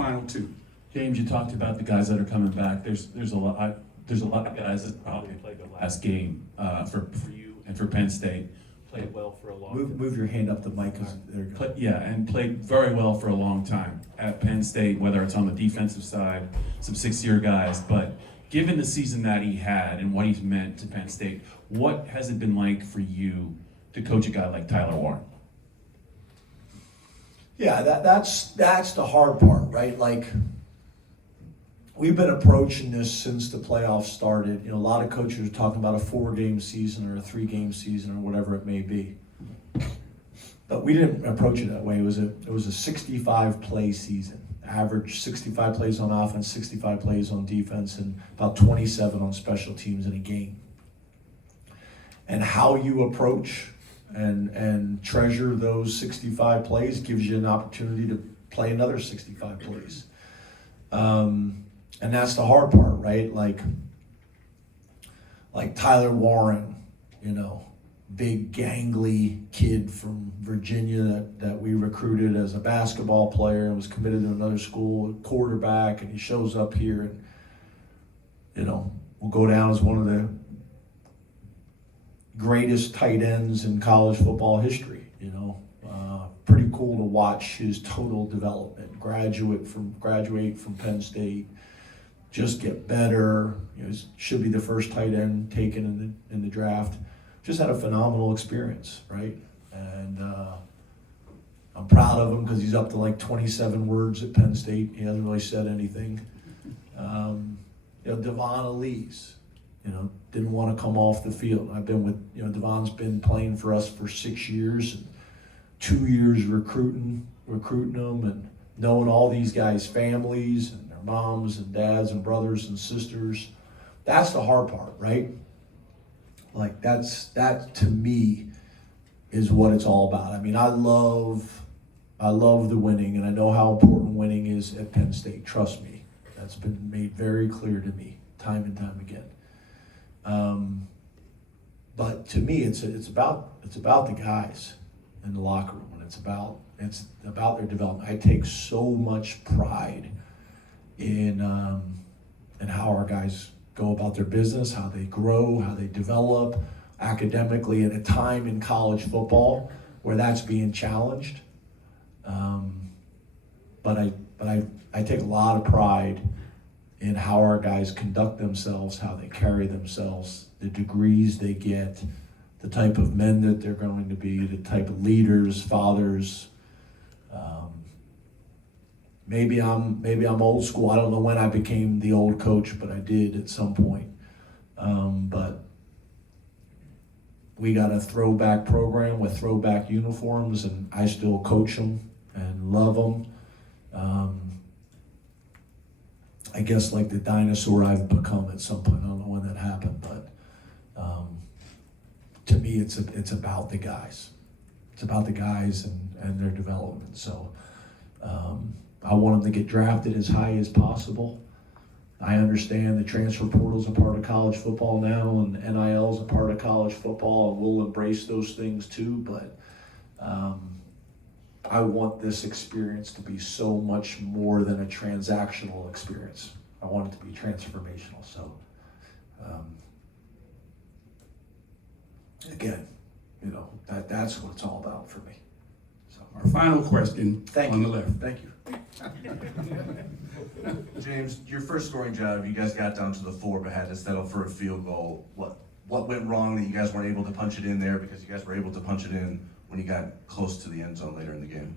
final two. James, you talked about the guys that are coming back. There's a lot of guys that probably played the last game for you and for Penn State. Played well for a long time. Move your hand up the mic. There you go. And played very well for a long time at Penn State, whether it's on the defensive side, some six-year guys. But given the season that he had and what he's meant to Penn State, what has it been like for you to coach a guy like Tyler Warren? Yeah, that's the hard part, right? Like, we've been approaching this since the playoffs started. You know, a lot of coaches are talking about a 4-game season or a 3-game season or whatever it may be. But we didn't approach it that way. It was a 65-play season. Average 65 plays on offense, 65 plays on defense, and about 27 on special teams in a game. And how you approach and treasure those 65 plays gives you an opportunity to play another 65 plays. And that's the hard part, right? Like Tyler Warren, you know, big gangly kid from Virginia that we recruited as a basketball player and was committed to another school, quarterback, and he shows up here and, you know, will go down as one of the greatest tight ends in college football history, you know. Pretty cool to watch his total development. Graduate from Penn State, just get better. You know, should be the first tight end taken in the draft. Just had a phenomenal experience, right? And I'm proud of him because he's up to like 27 words at Penn State. He hasn't really said anything. You know, Devon Elise, you know, didn't want to come off the field. I've been with, you know, Devon's been playing for us for 6 years, and 2 years recruiting them and knowing all these guys' families and their moms and dads and brothers and sisters. That's the hard part, right? Like that to me is what it's all about. I mean, I love the winning, and I know how important winning is at Penn State. Trust me, that's been made very clear to me time and time again. But to me, it's about the guys in the locker room, and it's about their development. I take so much pride in how our guys go about their business, how they grow, how they develop academically at a time in college football where that's being challenged. But I take a lot of pride in how our guys conduct themselves, how they carry themselves, the degrees they get, the type of men that they're going to be, the type of leaders, fathers. Maybe I'm old school. I don't know when I became the old coach, but I did at some point. But we got a throwback program with throwback uniforms, and I still coach them and love them. I guess like the dinosaur I've become at some point. I don't know when that happened, but to me, it's about the guys. It's about the guys and their development. So I want them to get drafted as high as possible. I understand the transfer portal is a part of college football now, and NIL is a part of college football, and we'll embrace those things too. But I want this experience to be so much more than a transactional experience. I want it to be transformational. So, again, you know, that's what it's all about for me. So, Our final question on the left. Thank you. James, your first scoring drive, you guys got down to the 4 but had to settle for a field goal. What went wrong that you guys weren't able to punch it in there, because you guys were able to punch it in when you got close to the end zone later in the game?